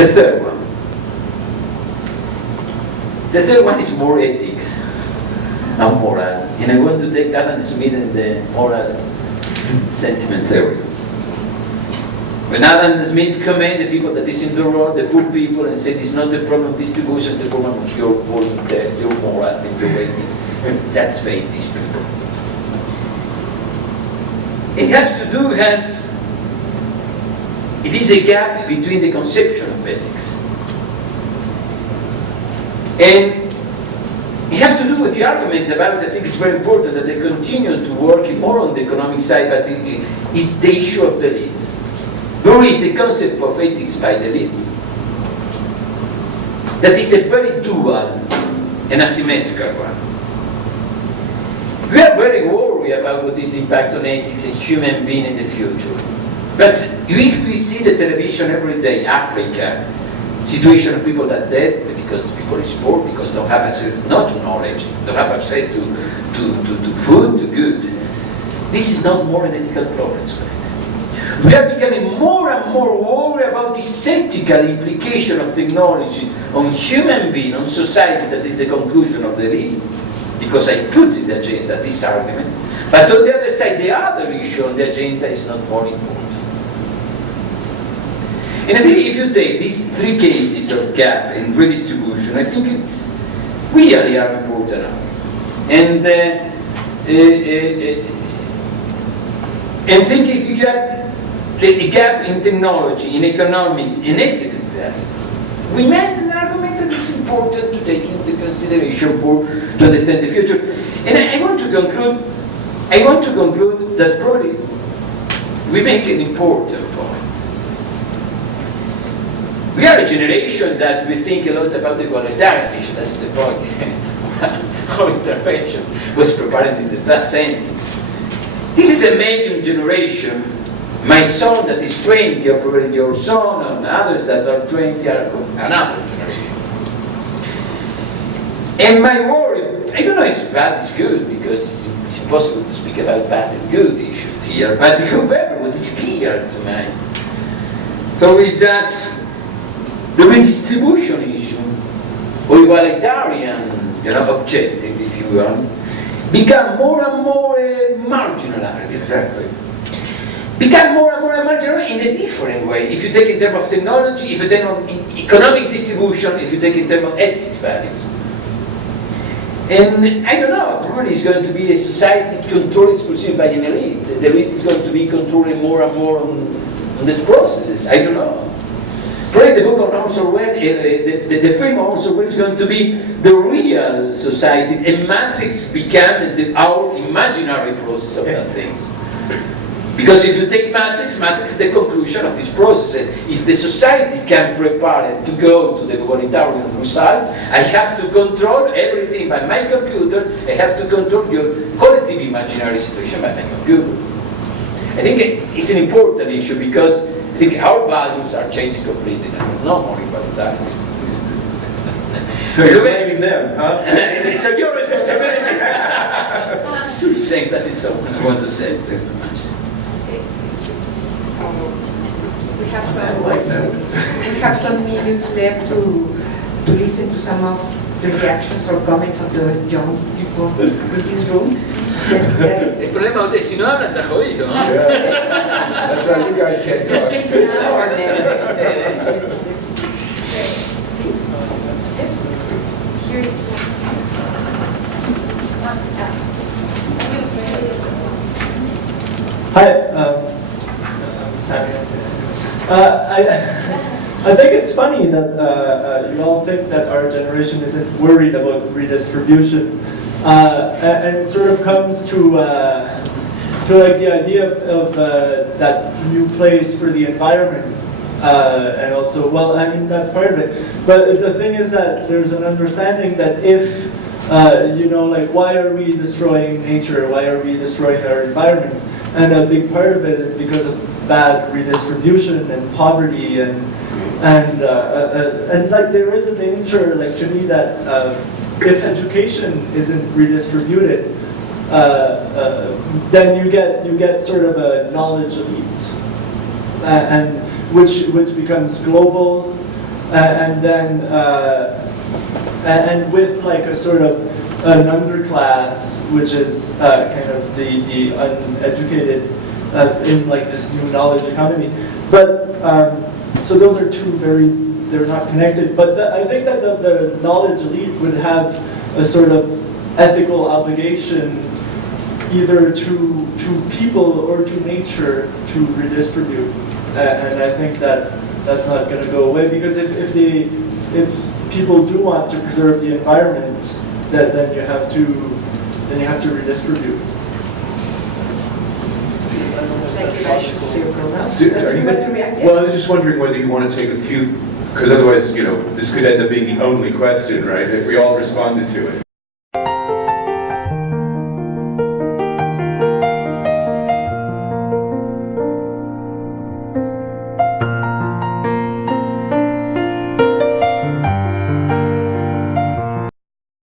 The third one. The third one is more ethics and moral. And I want to take Adam Smith and the moral sentiment theory. When Adam Smith commented the people that is in the world, the poor people, and said it's not a problem of distribution, it's a problem of your volunteer, your moral, and your ethics. Let's face these people. It has to do, it is a gap between the conception of ethics. And it has to do with the argument about, I think it's very important that they continue to work more on the economic side, but it's the issue of the elites. There is a concept of ethics by the elites that is a very dual and asymmetrical one. We are very worried about what is the impact on ethics and human being in the future. But if we see the television every day, Africa, situation of people that are dead because people is poor, because don't have access not to knowledge, don't have access to food, to good. This is not more an ethical problem. We are becoming more and more worried about this ethical implication of technology on human being, on society, that is the conclusion of the elites, because I put in the agenda this argument. But on the other side, the other issue on the agenda is not more important. And I think if you take these three cases of gap and redistribution, I think it's really are important. And think if you have a gap in technology, in economics, in ethical value, we made an argument that is important to take into consideration to understand the future. And I want to conclude that probably we make an important point. We are a generation that we think a lot about the egalitarian issue. That's the point. Our intervention was prepared in that sense. This is a medium generation. My son that is 20, or probably your son, and others that are 20 are another generation. And my worry, I don't know if bad is good, because it's impossible to speak about bad and good issues here, but however, what is clear to me, so is that the redistribution issue, or egalitarian objective, if you will, become more and more marginal. Exactly. Become more and more marginal in a different way. If you take in terms of technology, if you take on economics distribution, if you take in terms of ethics values. And I don't know, probably it's going to be a society controlled exclusively by an elite. The elite is going to be controlling more and more on these processes. I don't know. Probably the book of Orson Welles, the film of Orson Welles is going to be the real society. A matrix became our imaginary process of that things. Because if you take matrix is the conclusion of this process. If the society can prepare it to go to the egalitarian result, I have to control everything by my computer. I have to control your collective imaginary situation by my computer. I think it's an important issue because I think our values are changed completely now. No more egalitarians. So you're blaming them, huh? It's your responsibility. I think that is all I want to say. Thanks very much. We have some minutes left to listen to some of the reactions or comments of the young people in this room. El problema es si no hablan está jodido, ¿no? That's right, you guys can't talk. Speak now or never. Yes. Here is one. Hi, I'm Sammy. I think it's funny that you all think that our generation isn't worried about redistribution, and it sort of comes to like the idea of that new place for the environment, and also, well, I mean that's part of it. But the thing is that there's an understanding that if like why are we destroying nature? Why are we destroying our environment? And a big part of it is because of bad redistribution and poverty and like there is a danger, like to me, that if education isn't redistributed, then you get sort of a knowledge elite, and which becomes global, and then and with like a sort of an underclass, which is kind of the uneducated in like this new knowledge economy. But so those are two they're not connected. But I think that the knowledge elite would have a sort of ethical obligation either to people or to nature to redistribute. And I think that that's not going to go away, because if people do want to preserve the environment, then you have to redistribute. Well, I was just wondering whether you want to take a few, because otherwise, this could end up being the only question, right? If we all responded to it.